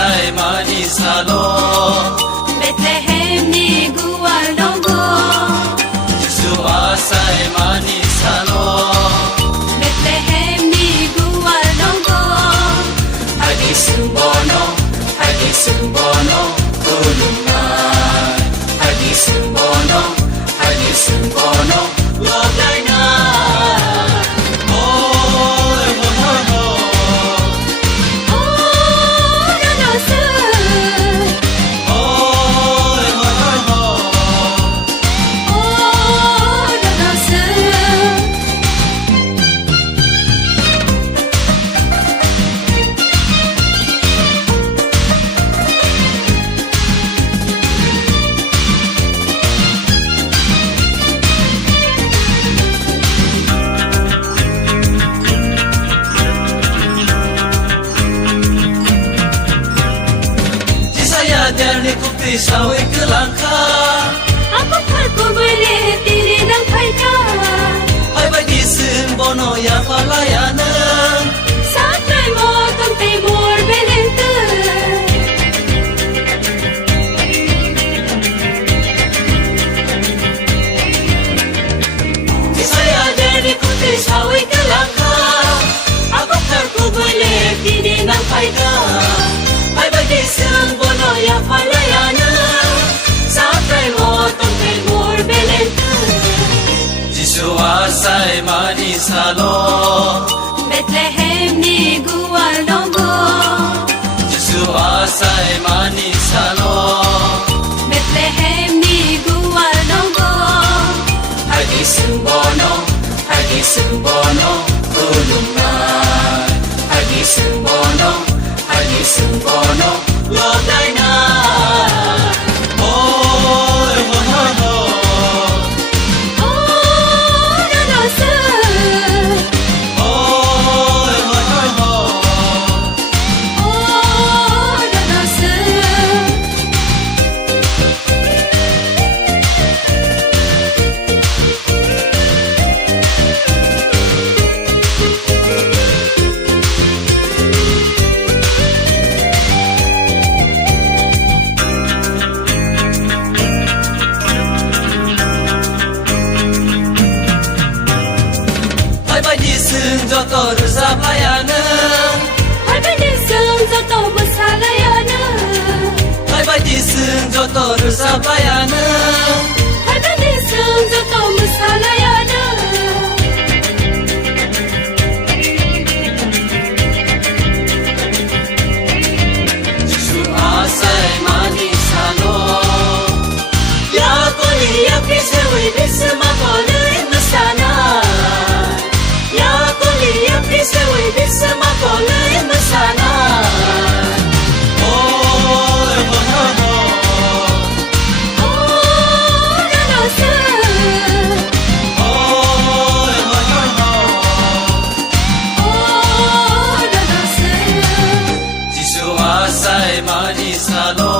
asai mani salo Bethlehem ni gual dongo Yesu asai mani salo Bethlehem ni gual dongo Hadi sumbono kulungan Hadi sumbono lodai na Derni kupti sawi kelangka Aku perku boleh diri nang paika Hai bagi sembono ya falayana Satrai mo tong timur belente Saya derni kupti sawi kelangka Aku perku boleh diri nang paika Hai bagi sembono ya falayana Satrai mo tong timur belente Jisu asai mani salo Bethlehem ni gual dongo Jisu asai mani salo Bethlehem ni gual dongo Hadi sembono kulungan Hadi sembono lodai na Joto rusa payana Hai badi sung joto busalayana Hai badi sung joto rusa payana Hai badi sung joto busalayana Jisu asai mani salo Ya koli ya kisewi bisma koli masana Sewi bisma koli masana Jisu asai mani salo